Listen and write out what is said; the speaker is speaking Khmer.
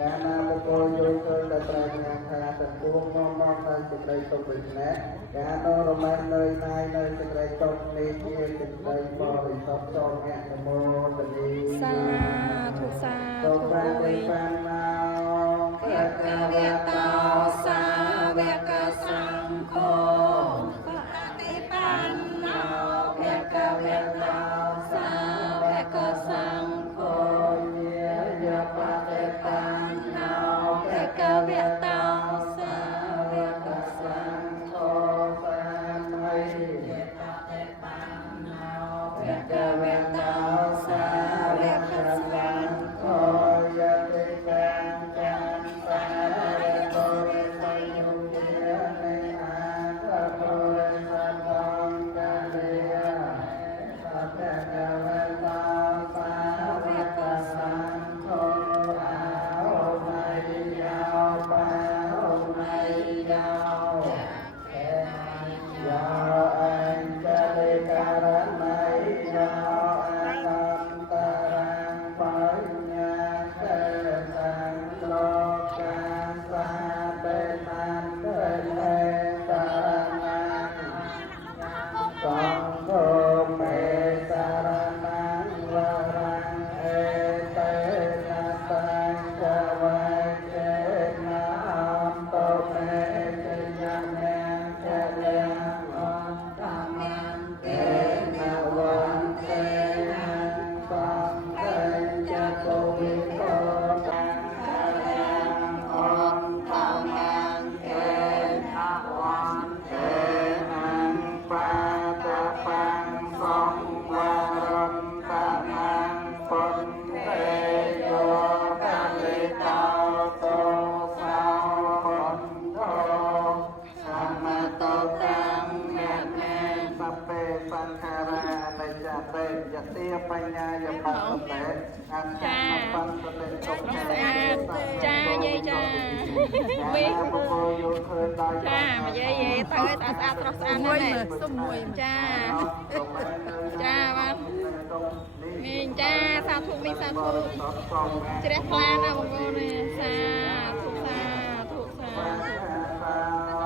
ការណាបុគ្គលយល់ឃើញតែត្រូវញ៉ាំថាទាំងពួងមកនៅសេចក្តីទុកវិជ្ជាការនោះរមែងនៅណាយនៅសេចក្តីទុកនេះជាសេចក្តីបរិសុទ្ធចូលអនុមោទនីសាធុសាធុបានមកភគវតោសាវកសង្ឃោបតិបណ្ណោភគវតោសាវកសង្ឃោយាយបតិបណ្ណោភគវតោសាវកសង្ឃោសាមិយបតិបណ្ណោភគវតោសាវកសង្ឃោយតិកាំកាំសាបរិសយុយានិអាបរិសតំកាលេសតកវតោសាវកសង្ឃោអាហោមៃយោបាហោមៃយោយោអញ្ចလိការណៃយោអនន្តរាំបញ្ញាកេតាំលោកកាសាបេតាំបេលេតានាងសង្ឃោមេសារណាំវរាំងអេតេណាតាំចវេចេណាអន្តោមេចញ្ញាមេចលេអន្តមានកេនវន្តេណាសង្ឃេចពុវិកោតាំកាលាអន្តមានកេនវន្តេណាបាតបាំសង្វរន្តនាងពុទ្ធេយោកាលេតោតោសោពុទ្ធោសមតោតាំមេមេសពេសង្ខារាអនិច្ចតេយតិបញ្ញាយបតតេអញ្ញបតតេទុក្ខេចាយាយចាវិញបុគ្គលយល់ឃើញដោយចាមកយាយទៅស្អាតស្រស់ស្អាតណាស់នេះសុំមួយចាចាបានមីងចាសាធុមីងសាធុជ្រះថ្លាណាបងប្អូនសាធុសាធុសាធុ